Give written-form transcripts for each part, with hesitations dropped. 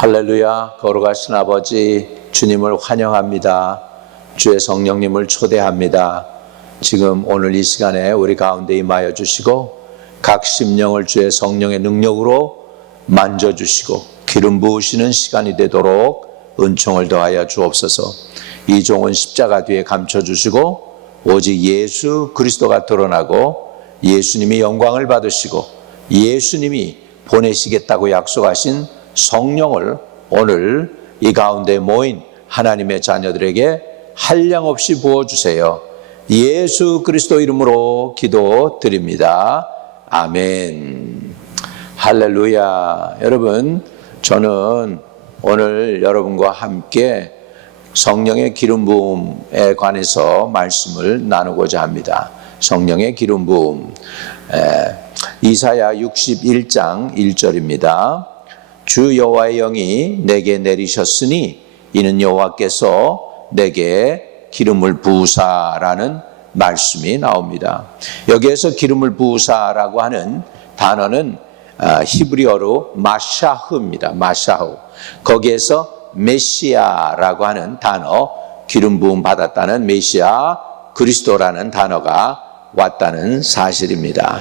할렐루야. 거룩하신 아버지 주님을 환영합니다. 주의 성령님을 초대합니다. 지금 오늘 이 시간에 우리 가운데 임하여 주시고 각 심령을 주의 성령의 능력으로 만져주시고 기름 부으시는 시간이 되도록 은총을 더하여 주옵소서. 이 종은 십자가 뒤에 감춰주시고 오직 예수 그리스도가 드러나고 예수님이 영광을 받으시고 예수님이 보내시겠다고 약속하신 성령을 오늘 이 가운데 모인 하나님의 자녀들에게 한량없이 부어주세요. 예수 그리스도 이름으로 기도드립니다. 아멘. 할렐루야. 여러분, 저는 오늘 여러분과 함께 성령의 기름 부음에 관해서 말씀을 나누고자 합니다. 성령의 기름 부음. 이사야 61장 1절입니다. 주 여호와의 영이 내게 내리셨으니 이는 여호와께서 내게 기름을 부으사라는 말씀이 나옵니다. 여기에서 기름을 부으사라고 하는 단어는 히브리어로 마샤흐입니다. 마샤흐. 거기에서 메시아라고 하는 단어, 기름 부음 받았다는 메시아 그리스도라는 단어가 왔다는 사실입니다.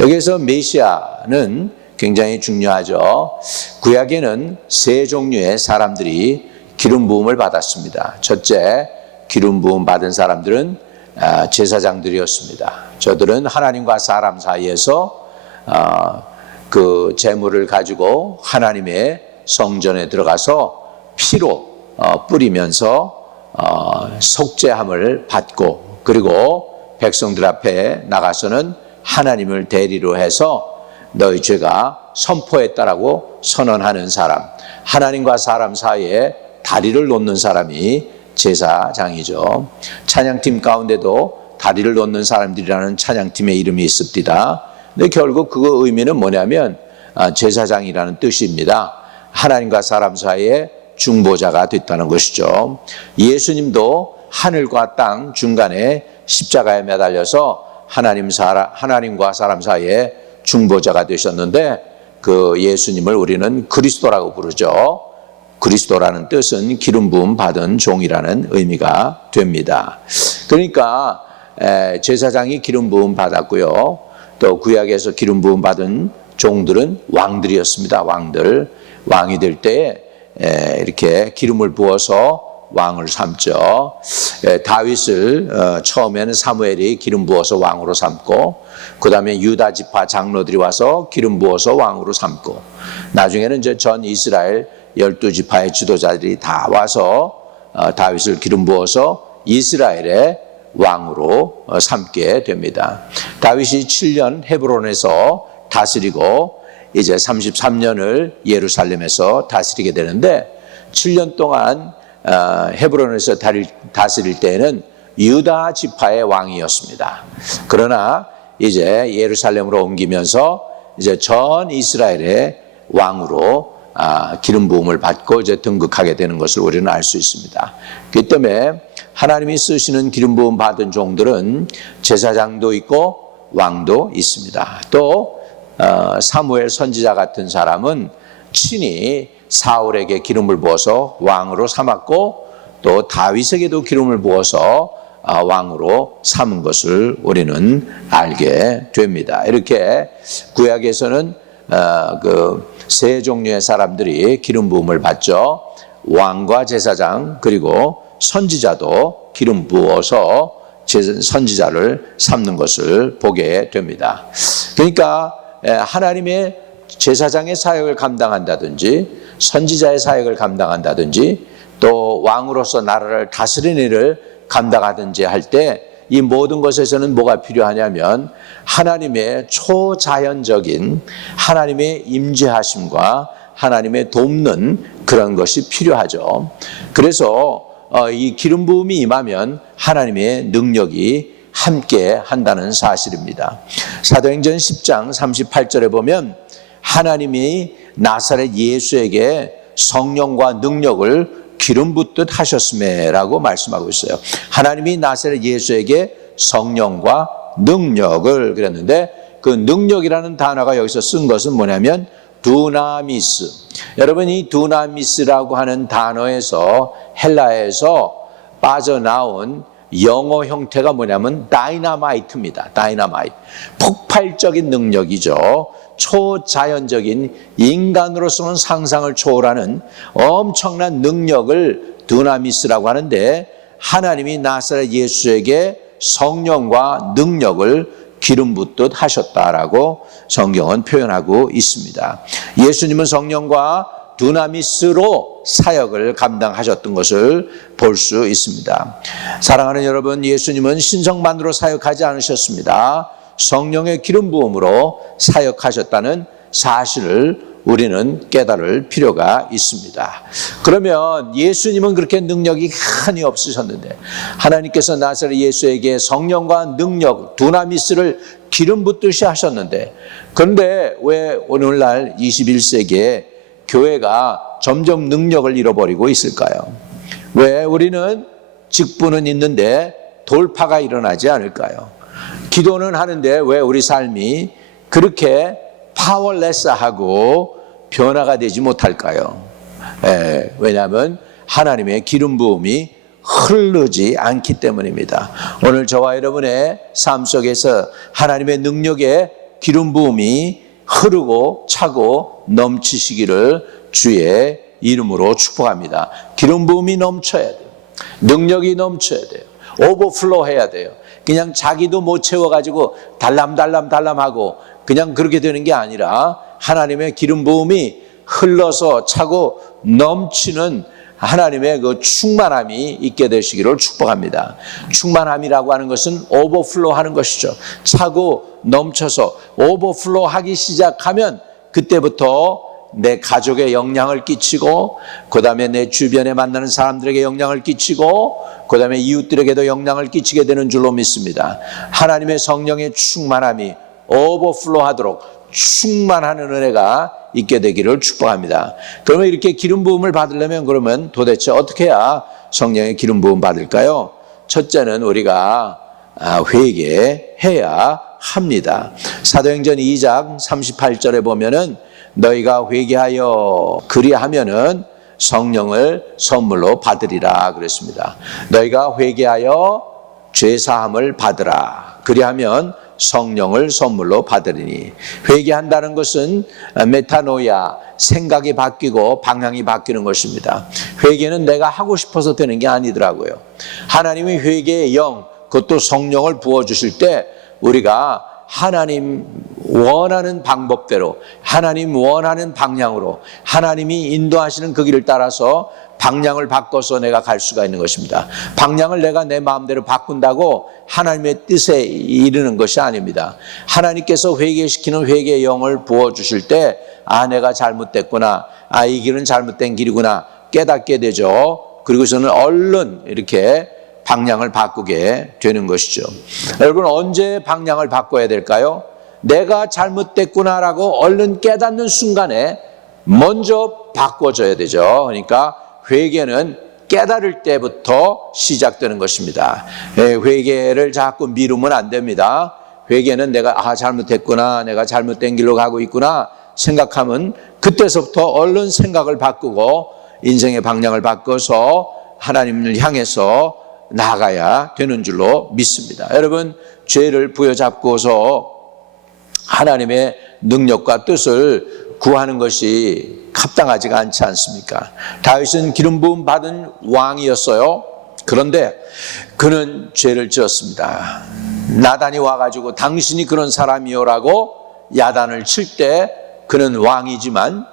여기에서 메시아는 굉장히 중요하죠. 구약에는 세 종류의 사람들이 기름 부음을 받았습니다. 첫째, 기름 부음 받은 사람들은 제사장들이었습니다. 저들은 하나님과 사람 사이에서 그 제물을 가지고 하나님의 성전에 들어가서 피로 뿌리면서 속죄함을 받고, 그리고 백성들 앞에 나가서는 하나님을 대리로 해서 너희 죄가 선포했다라고 선언하는 사람, 하나님과 사람 사이에 다리를 놓는 사람이 제사장이죠. 찬양팀 가운데도 다리를 놓는 사람들이라는 찬양팀의 이름이 있습니다. 근데 결국 그 의미는 뭐냐면 제사장이라는 뜻입니다. 하나님과 사람 사이에 중보자가 됐다는 것이죠. 예수님도 하늘과 땅 중간에 십자가에 매달려서 하나님과 사람 사이에 중보자가 되셨는데, 그 예수님을 우리는 그리스도라고 부르죠. 그리스도라는 뜻은 기름 부음 받은 종이라는 의미가 됩니다. 그러니까 제사장이 기름 부음 받았고요. 또 구약에서 기름 부음 받은 종들은 왕들이었습니다. 왕이 될 때 이렇게 기름을 부어서 왕을 삼죠. 다윗을 처음에는 사무엘이 기름 부어서 왕으로 삼고, 그 다음에 유다 지파 장로들이 와서 기름 부어서 왕으로 삼고, 나중에는 이제 전 이스라엘 12지파의 지도자들이 다 와서 다윗을 기름 부어서 이스라엘의 왕으로 삼게 됩니다. 다윗이 7년 헤브론에서 다스리고 이제 33년을 예루살렘에서 다스리게 되는데, 7년 동안 헤브론에서 다스릴 때에는 유다 지파의 왕이었습니다. 그러나 이제 예루살렘으로 옮기면서 이제 전 이스라엘의 왕으로 기름 부음을 받고 이제 등극하게 되는 것을 우리는 알 수 있습니다. 그렇기 때문에 하나님이 쓰시는 기름 부음 받은 종들은 제사장도 있고 왕도 있습니다. 또 사무엘 선지자 같은 사람은 친히 사울에게 기름을 부어서 왕으로 삼았고, 또 다윗에게도 기름을 부어서 왕으로 삼은 것을 우리는 알게 됩니다. 이렇게 구약에서는 그 세 종류의 사람들이 기름 부음을 받죠. 왕과 제사장, 그리고 선지자도 기름 부어서 선지자를 삼는 것을 보게 됩니다. 그러니까 하나님의 제사장의 사역을 감당한다든지 선지자의 사역을 감당한다든지 또 왕으로서 나라를 다스리는 일을 감당하든지 할 때 이 모든 것에서는 뭐가 필요하냐면 하나님의 초자연적인 하나님의 임재하심과 하나님의 돕는 그런 것이 필요하죠. 그래서 이 기름 부음이 임하면 하나님의 능력이 함께 한다는 사실입니다. 사도행전 10장 38절에 보면 하나님이 나사렛 예수에게 성령과 능력을 기름 붓듯 하셨음에라고 말씀하고 있어요. 하나님이 나사렛 예수에게 성령과 능력을 그랬는데, 그 능력이라는 단어가 여기서 쓴 것은 뭐냐면 두나미스. 여러분, 이 두나미스라고 하는 단어에서 헬라에서 빠져나온 영어 형태가 뭐냐면 다이나마이트입니다. 다이나마이트. 폭발적인 능력이죠. 초자연적인, 인간으로서는 상상을 초월하는 엄청난 능력을 두나미스라고 하는데, 하나님이 나사렛 예수에게 성령과 능력을 기름 붓듯 하셨다라고 성경은 표현하고 있습니다. 예수님은 성령과 두나미스로 사역을 감당하셨던 것을 볼 수 있습니다. 사랑하는 여러분, 예수님은 신성만으로 사역하지 않으셨습니다. 성령의 기름 부음으로 사역하셨다는 사실을 우리는 깨달을 필요가 있습니다. 그러면 예수님은 그렇게 능력이 많이 없으셨는데 하나님께서 나사렛 예수에게 성령과 능력, 두나미스를 기름 붓듯이 하셨는데, 그런데 왜 오늘날 21세기에 교회가 점점 능력을 잃어버리고 있을까요? 왜 우리는 직분은 있는데 돌파가 일어나지 않을까요? 기도는 하는데 왜 우리 삶이 그렇게 파워레스하고 변화가 되지 못할까요? 왜냐하면 하나님의 기름 부음이 흐르지 않기 때문입니다. 오늘 저와 여러분의 삶 속에서 하나님의 능력의 기름 부음이 흐르고 차고 넘치시기를 주의 이름으로 축복합니다. 기름 부음이 넘쳐야 돼요. 능력이 넘쳐야 돼요. 오버플로우 해야 돼요. 그냥 자기도 못 채워가지고 달람달람하고 그냥 그렇게 되는 게 아니라 하나님의 기름 부음이 흘러서 차고 넘치는 하나님의 그 충만함이 있게 되시기를 축복합니다. 충만함이라고 하는 것은 오버플로우 하는 것이죠. 차고 넘쳐서 오버플로우 하기 시작하면 그때부터 내 가족에 영향을 끼치고, 그 다음에 내 주변에 만나는 사람들에게 영향을 끼치고, 그 다음에 이웃들에게도 영향을 끼치게 되는 줄로 믿습니다. 하나님의 성령의 충만함이 오버플로우 하도록 충만하는 은혜가 있게 되기를 축복합니다. 그러면 이렇게 기름 부음을 받으려면 그러면 도대체 어떻게 해야 성령의 기름 부음 받을까요? 첫째는 우리가 회개해야 합니다. 사도행전 2장 38절에 보면은 너희가 회개하여 그리하면은 성령을 선물로 받으리라 그랬습니다. 너희가 회개하여 죄사함을 받으라. 그리하면 성령을 선물로 받으리니. 회개한다는 것은 메타노이아, 생각이 바뀌고 방향이 바뀌는 것입니다. 회개는 내가 하고 싶어서 되는 게 아니더라고요. 하나님이 회개의 영, 그것도 성령을 부어주실 때 우리가 하나님 원하는 방법대로, 하나님 원하는 방향으로, 하나님이 인도하시는 그 길을 따라서 방향을 바꿔서 내가 갈 수가 있는 것입니다. 방향을 내가 내 마음대로 바꾼다고 하나님의 뜻에 이르는 것이 아닙니다. 하나님께서 회개시키는 회개의 영을 부어주실 때 내가 잘못됐구나, 이 길은 잘못된 길이구나 깨닫게 되죠. 그리고서는 얼른 이렇게 방향을 바꾸게 되는 것이죠. 여러분, 언제 방향을 바꿔야 될까요? 내가 잘못됐구나라고 얼른 깨닫는 순간에 먼저 바꿔줘야 되죠. 그러니까 회개는 깨달을 때부터 시작되는 것입니다. 회개를 자꾸 미루면 안 됩니다. 회개는 내가 잘못했구나, 내가 잘못된 길로 가고 있구나 생각하면 그때서부터 얼른 생각을 바꾸고 인생의 방향을 바꿔서 하나님을 향해서 나아가야 되는 줄로 믿습니다. 여러분, 죄를 부여잡고서 하나님의 능력과 뜻을 구하는 것이 합당하지가 않지 않습니까? 다윗은 기름 부음 받은 왕이었어요. 그런데 그는 죄를 지었습니다. 나단이 와가지고 당신이 그런 사람이요라고 야단을 칠 때 그는 왕이지만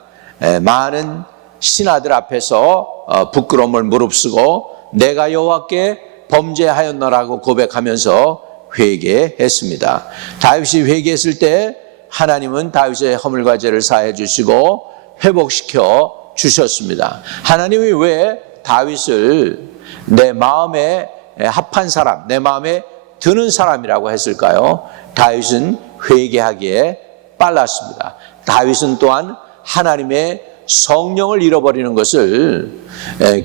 많은 신하들 앞에서 부끄러움을 무릅쓰고 내가 여호와께 범죄하였노라고 고백하면서 회개했습니다. 다윗이 회개했을 때 하나님은 다윗의 허물과 죄를 사해 주시고 회복시켜 주셨습니다. 하나님이 왜 다윗을 내 마음에 합한 사람, 내 마음에 드는 사람이라고 했을까요? 다윗은 회개하기에 빨랐습니다. 다윗은 또한 하나님의 성령을 잃어버리는 것을,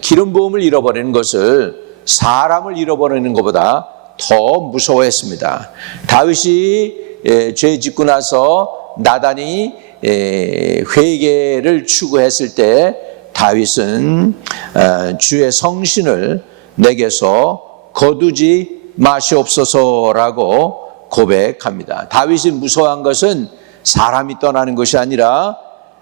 기름 부음을 잃어버리는 것을 사람을 잃어버리는 것보다 더 무서워했습니다. 다윗이 죄 짓고 나서 나단이 회개를 추구했을 때 다윗은 주의 성신을 내게서 거두지 마시옵소서라고 고백합니다. 다윗이 무서워한 것은 사람이 떠나는 것이 아니라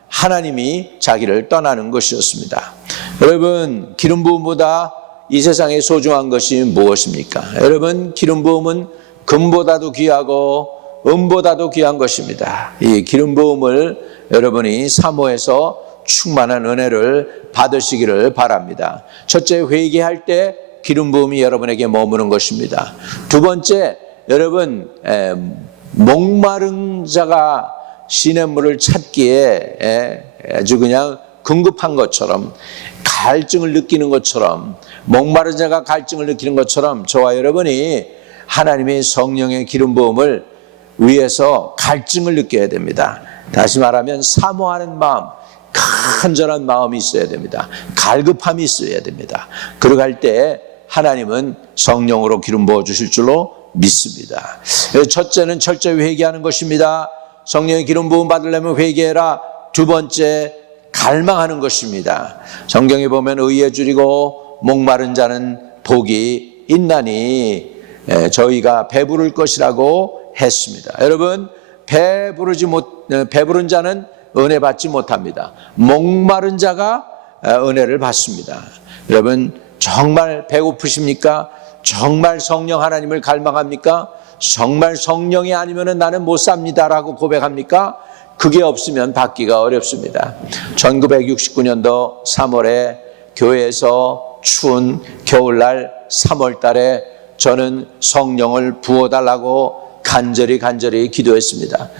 하나님이 자기를 떠나는 것이었습니다. 여러분, 기름 부음보다 이 세상에 소중한 것이 무엇입니까? 여러분, 기름 부음은 금보다도 귀하고 은보다도 귀한 것입니다. 이 기름 부음을 여러분이 사모해서 충만한 은혜를 받으시기를 바랍니다. 첫째, 회개할 때 기름 부음이 여러분에게 머무는 것입니다. 두 번째, 여러분, 목마른 자가 시냇물을 찾기에 아주 그냥 궁급한 것처럼, 갈증을 느끼는 것처럼, 목마른 자가 갈증을 느끼는 것처럼 저와 여러분이 하나님의 성령의 기름 부음을 위해서 갈증을 느껴야 됩니다. 다시 말하면 사모하는 마음, 간절한 마음이 있어야 됩니다. 갈급함이 있어야 됩니다. 그러고 할 때 하나님은 성령으로 기름 부어 주실 줄로 믿습니다. 첫째는 철저히 회개하는 것입니다. 성령의 기름 부음 받으려면 회개해라. 두 번째, 갈망하는 것입니다. 성경에 보면 의에 줄이고 목마른 자는 복이 있나니 저희가 배부를 것이라고 했습니다. 여러분, 배부른 자는 은혜 받지 못합니다. 목마른 자가 은혜를 받습니다. 여러분, 정말 배고프십니까? 정말 성령 하나님을 갈망합니까? 정말 성령이 아니면 나는 못 삽니다라고 고백합니까? 그게 없으면 받기가 어렵습니다. 1969년도 3월에 교회에서 추운 겨울날 3월 달에 저는 성령을 부어달라고 간절히 기도했습니다.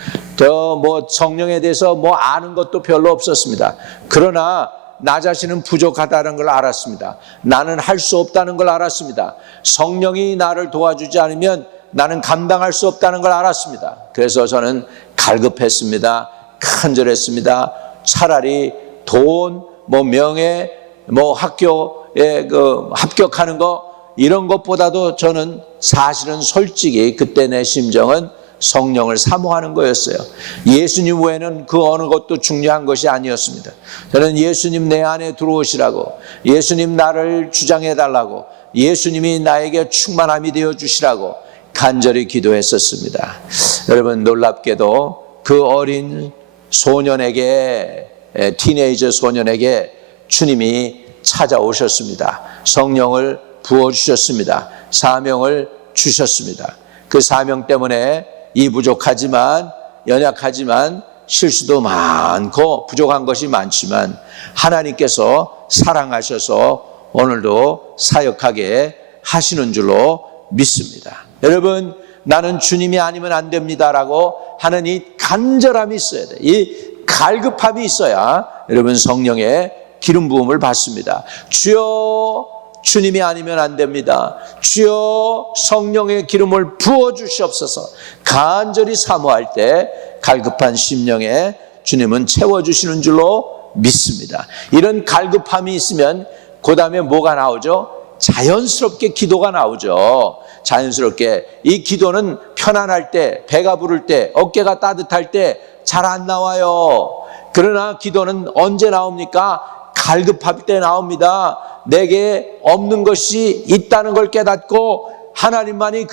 성령에 대해서 아는 것도 별로 없었습니다. 그러나 나 자신은 부족하다는 걸 알았습니다. 나는 할 수 없다는 걸 알았습니다. 성령이 나를 도와주지 않으면 나는 감당할 수 없다는 걸 알았습니다. 그래서 저는 갈급했습니다. 간절했습니다. 차라리 돈, 명예, 학교에 합격하는 거 이런 것보다도 저는 사실은 솔직히 그때 내 심정은 성령을 사모하는 거였어요. 예수님 외에는 그 어느 것도 중요한 것이 아니었습니다. 저는 예수님 내 안에 들어오시라고, 예수님 나를 주장해 달라고, 예수님이 나에게 충만함이 되어 주시라고 간절히 기도했었습니다. 여러분, 놀랍게도 그 어린 소년에게, 티네이저 소년에게 주님이 찾아오셨습니다. 성령을 부어주셨습니다. 사명을 주셨습니다. 그 사명 때문에 이 부족하지만, 연약하지만, 실수도 많고 부족한 것이 많지만 하나님께서 사랑하셔서 오늘도 사역하게 하시는 줄로 믿습니다. 여러분, 나는 주님이 아니면 안 됩니다라고 하는 이 간절함이 있어야 돼요. 이 갈급함이 있어야 여러분 성령의 기름 부음을 받습니다. 주여, 주님이 아니면 안 됩니다. 주여, 성령의 기름을 부어 주시옵소서. 간절히 사모할 때 갈급한 심령에 주님은 채워주시는 줄로 믿습니다. 이런 갈급함이 있으면 그 다음에 뭐가 나오죠? 자연스럽게 기도가 나오죠. 자연스럽게. 이 기도는 편안할 때, 배가 부를 때, 어깨가 따뜻할 때 잘 안 나와요. 그러나 기도는 언제 나옵니까? 갈급할 때 나옵니다. 내게 없는 것이 있다는 걸 깨닫고 하나님만이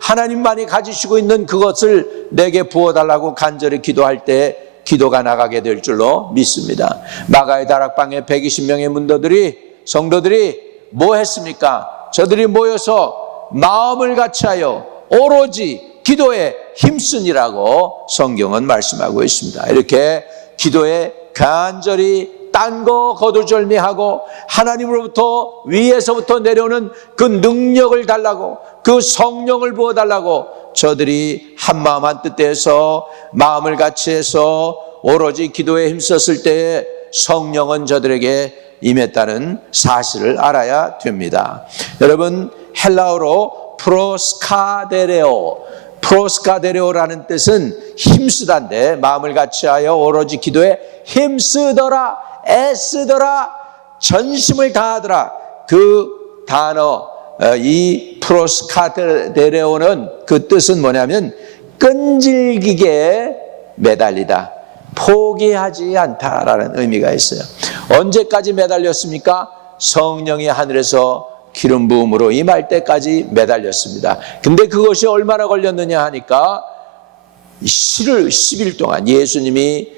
하나님만이 가지시고 있는 그것을 내게 부어달라고 간절히 기도할 때 기도가 나가게 될 줄로 믿습니다. 마가의 다락방에 120명의 성도들이 뭐 했습니까? 저들이 모여서 마음을 같이하여 오로지 기도에 힘쓰니라고 성경은 말씀하고 있습니다. 이렇게 기도에 간절히 딴 거 거두절미하고 하나님으로부터 위에서부터 내려오는 그 능력을 달라고, 그 성령을 부어달라고 저들이 한마음 한뜻해서 마음을 같이해서 오로지 기도에 힘썼을 때에 성령은 저들에게 임했다는 사실을 알아야 됩니다. 여러분, 헬라어로 프로스카데레오라는 뜻은 힘쓰다인데, 마음을 같이하여 오로지 기도에 힘쓰더라, 애쓰더라, 전심을 다하더라. 그 단어, 이 프로스카데레오는 그 뜻은 뭐냐면 끈질기게 매달리다, 포기하지 않다라는 의미가 있어요. 언제까지 매달렸습니까? 성령이 하늘에서 기름 부음으로 임할 때까지 매달렸습니다. 근데 그것이 얼마나 걸렸느냐 하니까 10일 동안, 예수님이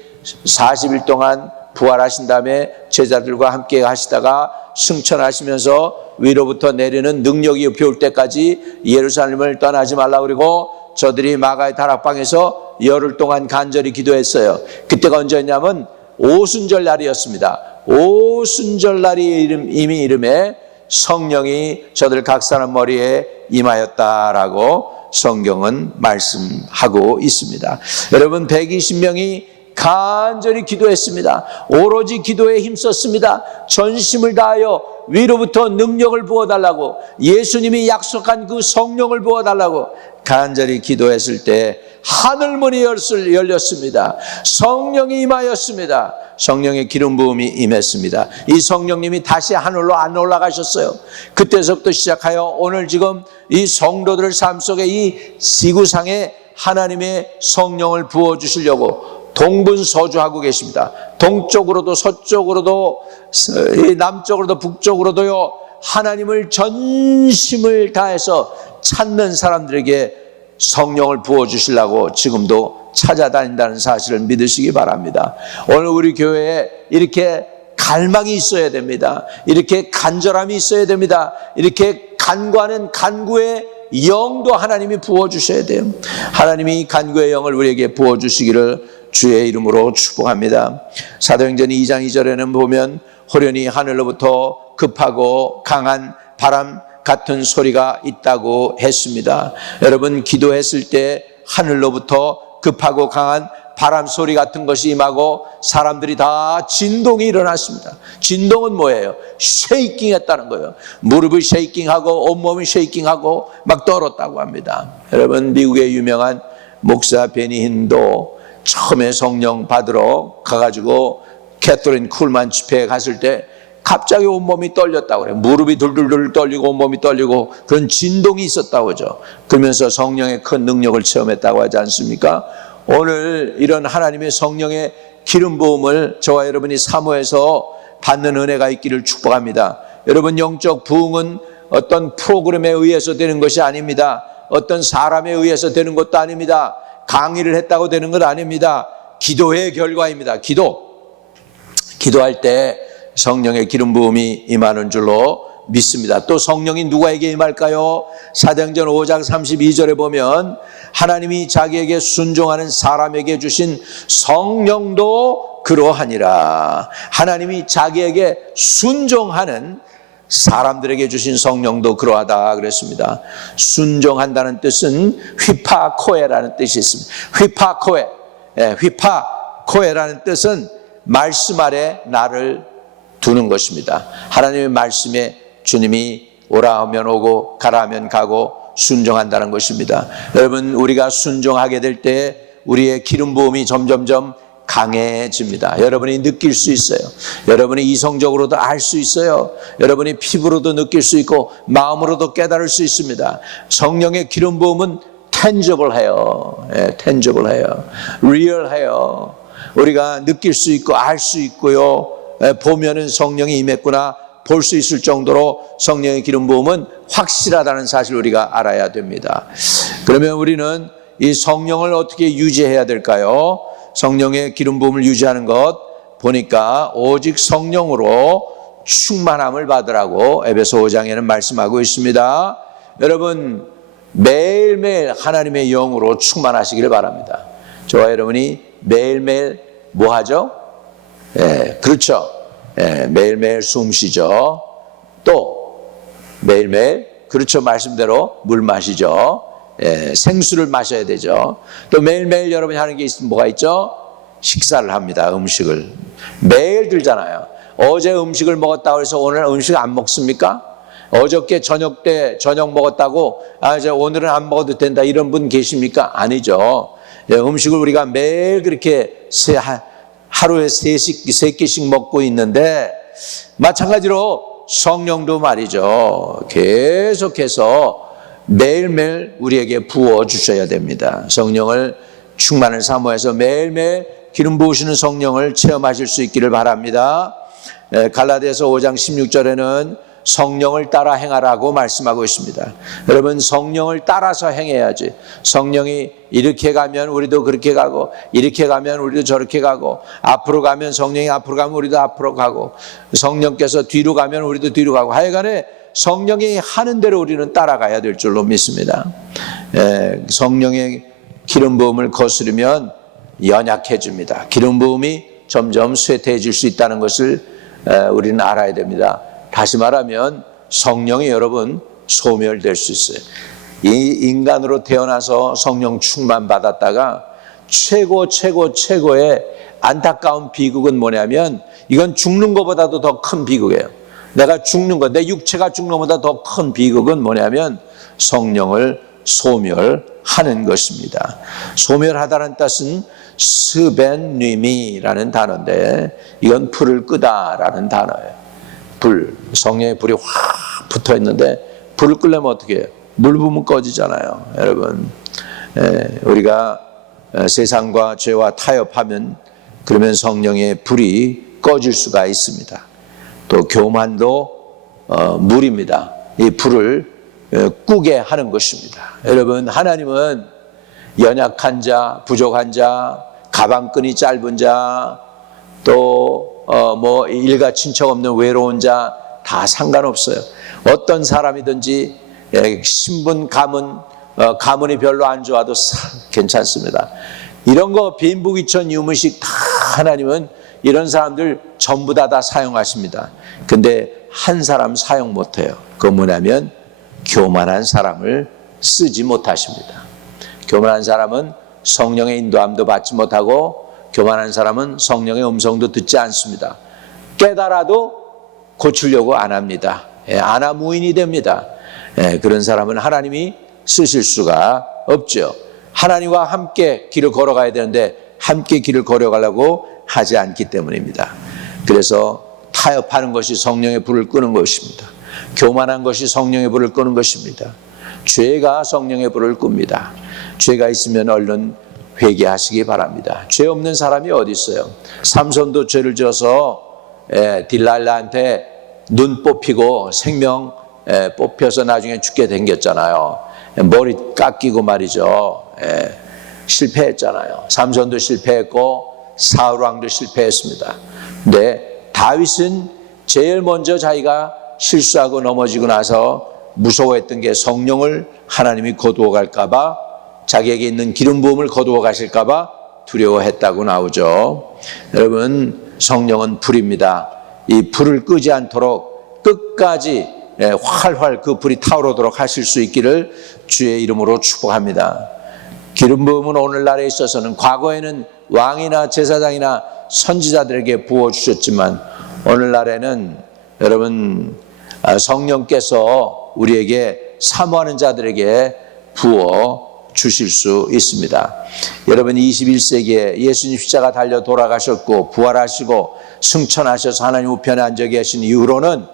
40일 동안 부활하신 다음에 제자들과 함께 하시다가 승천하시면서 위로부터 내리는 능력이 옆에 올 때까지 예루살렘을 떠나지 말라고 그러고 저들이 마가의 다락방에서 열흘 동안 간절히 기도했어요. 그때가 언제였냐면 오순절 날이었습니다. 오순절 날이 이미 이름에 성령이 저들 각 사람 머리에 임하였다라고 성경은 말씀하고 있습니다. 여러분 120명이 간절히 기도했습니다. 오로지 기도에 힘썼습니다. 전심을 다하여 위로부터 능력을 부어달라고, 예수님이 약속한 그 성령을 부어달라고 간절히 기도했을 때 하늘문이 열렸습니다. 성령이 임하였습니다. 성령의 기름 부음이 임했습니다. 이 성령님이 다시 하늘로 안 올라가셨어요. 그때서부터 시작하여 오늘 지금 이 성도들 삶 속에 이 지구상에 하나님의 성령을 부어주시려고 동분서주하고 계십니다. 동쪽으로도 서쪽으로도 남쪽으로도 북쪽으로도요, 하나님을 전심을 다해서 찾는 사람들에게 성령을 부어주시려고 지금도 찾아다닌다는 사실을 믿으시기 바랍니다. 오늘 우리 교회에 이렇게 갈망이 있어야 됩니다. 이렇게 간절함이 있어야 됩니다. 이렇게 간구하는 간구의 영도 하나님이 부어주셔야 돼요. 하나님이 간구의 영을 우리에게 부어주시기를 주의 이름으로 축복합니다. 사도행전 2장 2절에는 보면 호련히 하늘로부터 급하고 강한 바람 같은 소리가 있다고 했습니다. 여러분 기도했을 때 하늘로부터 급하고 강한 바람 소리 같은 것이 임하고 사람들이 다 진동이 일어났습니다. 진동은 뭐예요? 쉐이킹 했다는 거예요. 무릎을 쉐이킹하고 온몸이 쉐이킹하고 막 떨었다고 합니다. 여러분 미국의 유명한 목사 베니 힌도 처음에 성령 받으러 가가지고 캐토린 쿨만 집회에 갔을 때 갑자기 온몸이 떨렸다고 그래요. 무릎이 둘둘둘 떨리고 온몸이 떨리고 그런 진동이 있었다고 하죠. 그러면서 성령의 큰 능력을 체험했다고 하지 않습니까? 오늘 이런 하나님의 성령의 기름 부음을 저와 여러분이 사모해서 받는 은혜가 있기를 축복합니다. 여러분 영적 부흥은 어떤 프로그램에 의해서 되는 것이 아닙니다. 어떤 사람에 의해서 되는 것도 아닙니다. 강의를 했다고 되는 건 아닙니다. 기도의 결과입니다. 기도할 때 성령의 기름 부음이 임하는 줄로 믿습니다. 또 성령이 누구에게 임할까요? 사도행전 5장 32절에 보면 하나님이 자기에게 순종하는 사람에게 주신 성령도 그러하니라. 하나님이 자기에게 순종하는 사람들에게 주신 성령도 그러하다 그랬습니다. 순종한다는 뜻은 휘파코에라는 뜻이 있습니다. 휘파코에라는 뜻은 말씀 아래 나를 두는 것입니다. 하나님의 말씀에 주님이 오라 하면 오고 가라 하면 가고 순종한다는 것입니다. 여러분 우리가 순종하게 될 때 우리의 기름 부음이 점점점 강해집니다. 여러분이 느낄 수 있어요. 여러분이 이성적으로도 알 수 있어요. 여러분이 피부로도 느낄 수 있고 마음으로도 깨달을 수 있습니다. 성령의 기름 부음은 tangible-해요. tangible-해요. real-해요. 우리가 느낄 수 있고 알 수 있고요. 보면은 성령이 임했구나 볼 수 있을 정도로 성령의 기름 부음은 확실하다는 사실을 우리가 알아야 됩니다. 그러면 우리는 이 성령을 어떻게 유지해야 될까요? 성령의 기름 부음을 유지하는 것 보니까 오직 성령으로 충만함을 받으라고 에베소 5장에는 말씀하고 있습니다. 여러분 매일매일 하나님의 영으로 충만하시기를 바랍니다. 저와 여러분이 매일매일 뭐 하죠? 그렇죠. 매일매일 숨 쉬죠. 또 매일매일 그렇죠. 말씀대로 물 마시죠. 생수를 마셔야 되죠. 또 매일매일 여러분이 하는 게 있으면 뭐가 있죠? 식사를 합니다. 음식을 매일 들잖아요. 어제 음식을 먹었다고 해서 오늘 음식 안 먹습니까? 어저께 저녁 때 저녁 먹었다고 이제 오늘은 안 먹어도 된다 이런 분 계십니까? 아니죠. 음식을 우리가 매일 그렇게 하루에 세 끼씩 먹고 있는데 마찬가지로 성령도 말이죠. 계속해서 매일매일 우리에게 부어주셔야 됩니다. 성령을 충만을 사모해서 매일매일 기름 부으시는 성령을 체험하실 수 있기를 바랍니다. 갈라디아서 5장 16절에는 성령을 따라 행하라고 말씀하고 있습니다. 여러분, 성령을 따라서 행해야지. 성령이 이렇게 가면 우리도 그렇게 가고, 이렇게 가면 우리도 저렇게 가고, 앞으로 가면 성령이 앞으로 가면 우리도 앞으로 가고, 성령께서 뒤로 가면 우리도 뒤로 가고, 하여간에 성령이 하는 대로 우리는 따라가야 될 줄로 믿습니다. 성령의 기름 부음을 거스르면 연약해집니다. 기름 부음이 점점 쇠퇴해질 수 있다는 것을 우리는 알아야 됩니다. 다시 말하면 성령이 여러분 소멸될 수 있어요. 이 인간으로 태어나서 성령 충만 받았다가 최고의 안타까운 비극은 뭐냐면, 이건 죽는 것보다도 더 큰 비극이에요. 내가 죽는 것, 내 육체가 죽는 것보다 더 큰 비극은 뭐냐면 성령을 소멸하는 것입니다. 소멸하다는 뜻은 스벤님이라는 단어인데, 이건 불을 끄다라는 단어예요. 불, 성령의 불이 확 붙어 있는데 불을 끄려면 어떻게 해요? 물 부으면 꺼지잖아요. 여러분, 우리가 세상과 죄와 타협하면 그러면 성령의 불이 꺼질 수가 있습니다. 또 교만도 물입니다. 이 불을 끄게 하는 것입니다. 여러분, 하나님은 연약한 자, 부족한 자, 가방끈이 짧은 자, 또 일가 친척 없는 외로운 자 다 상관없어요. 어떤 사람이든지 신분, 가문이 별로 안 좋아도 괜찮습니다. 이런 거 빈부귀천 유무식 다 하나님은 이런 사람들 전부 다 사용하십니다. 근데 한 사람 사용 못해요. 그건 뭐냐면 교만한 사람을 쓰지 못하십니다. 교만한 사람은 성령의 인도함도 받지 못하고, 교만한 사람은 성령의 음성도 듣지 않습니다. 깨달아도 고치려고 안 합니다. 안하무인이 됩니다. 그런 사람은 하나님이 쓰실 수가 없죠. 하나님과 함께 길을 걸어가야 되는데 함께 길을 걸어가려고 하지 않기 때문입니다. 그래서 타협하는 것이 성령의 불을 끄는 것입니다. 교만한 것이 성령의 불을 끄는 것입니다. 죄가 성령의 불을 끕니다. 죄가 있으면 얼른 회개하시기 바랍니다. 죄 없는 사람이 어디 있어요? 삼손도 죄를 지어서 딜랄라한테 눈 뽑히고 생명 뽑혀서 나중에 죽게 생겼잖아요. 머리 깎이고 말이죠. 실패했잖아요. 삼손도 실패했고 사울 왕도 실패했습니다. 근데 다윗은 제일 먼저 자기가 실수하고 넘어지고 나서 무서워했던 게 성령을 하나님이 거두어 갈까 봐, 자기에게 있는 기름 부음을 거두어 가실까 봐 두려워했다고 나오죠. 여러분, 성령은 불입니다. 이 불을 끄지 않도록 끝까지 활활 그 불이 타오르도록 하실 수 있기를 주의 이름으로 축복합니다. 기름 부음은 오늘날에 있어서는, 과거에는 왕이나 제사장이나 선지자들에게 부어주셨지만 오늘날에는 여러분 성령께서 우리에게 사모하는 자들에게 부어 주실 수 있습니다. 여러분, 21세기에 예수님 십자가 달려 돌아가셨고 부활하시고 승천하셔서 하나님 우편에 앉아 계신 이후로는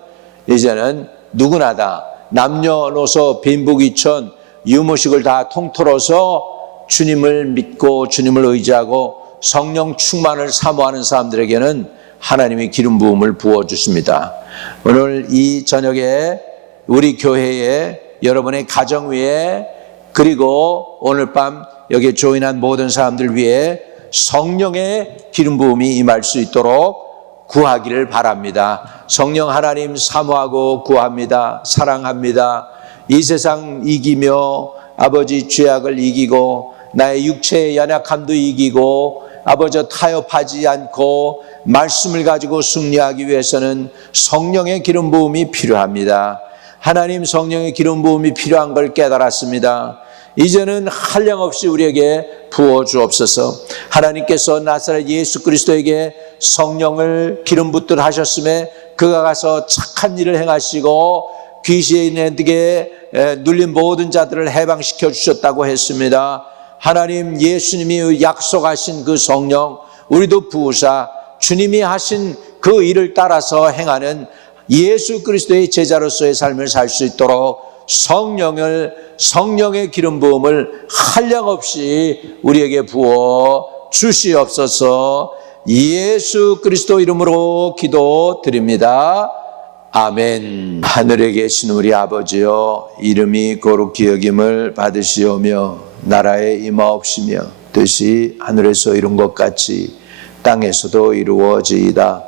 이제는 누구나 다 남녀노소 빈부귀천 유무식을 다 통틀어서 주님을 믿고 주님을 의지하고 성령 충만을 사모하는 사람들에게는 하나님이 기름 부음을 부어주십니다. 오늘 이 저녁에 우리 교회에, 여러분의 가정 위에, 그리고 오늘 밤 여기에 조인한 모든 사람들 위해 성령의 기름 부음이 임할 수 있도록 구하기를 바랍니다. 성령 하나님 사모하고 구합니다. 사랑합니다. 이 세상 이기며 아버지 죄악을 이기고 나의 육체의 연약함도 이기고 아버지 타협하지 않고 말씀을 가지고 승리하기 위해서는 성령의 기름 부음이 필요합니다. 하나님, 성령의 기름 부음이 필요한 걸 깨달았습니다. 이제는 한량없이 우리에게 부어 주옵소서. 하나님께서 나사렛 예수 그리스도에게 성령을 기름 붓듯 하셨음에 그가 가서 착한 일을 행하시고 귀신에게 눌린 모든 자들을 해방시켜 주셨다고 했습니다. 하나님, 예수님이 약속하신 그 성령 우리도 부으사 주님이 하신 그 일을 따라서 행하는 예수 그리스도의 제자로서의 삶을 살 수 있도록 성령의 기름 부음을 한량없이 우리에게 부어 주시옵소서. 예수 그리스도 이름으로 기도드립니다. 아멘. 하늘에 계신 우리 아버지여, 이름이 거룩히 여김을 받으시오며 나라에 임하옵시며 뜻이 하늘에서 이룬 것 같이 땅에서도 이루어지이다.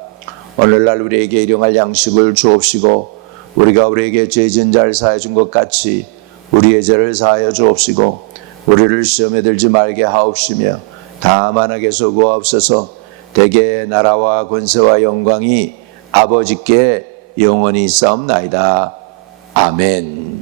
오늘날 우리에게 일용할 양식을 주옵시고 우리가 우리에게 죄 지은 자를 사하여 준 것 같이 우리의 죄를 사하여 주옵시고 우리를 시험에 들지 말게 하옵시며 다만 악에서 구하옵소서. 대개 나라와 권세와 영광이 아버지께 영원히 있사옵나이다. 아멘.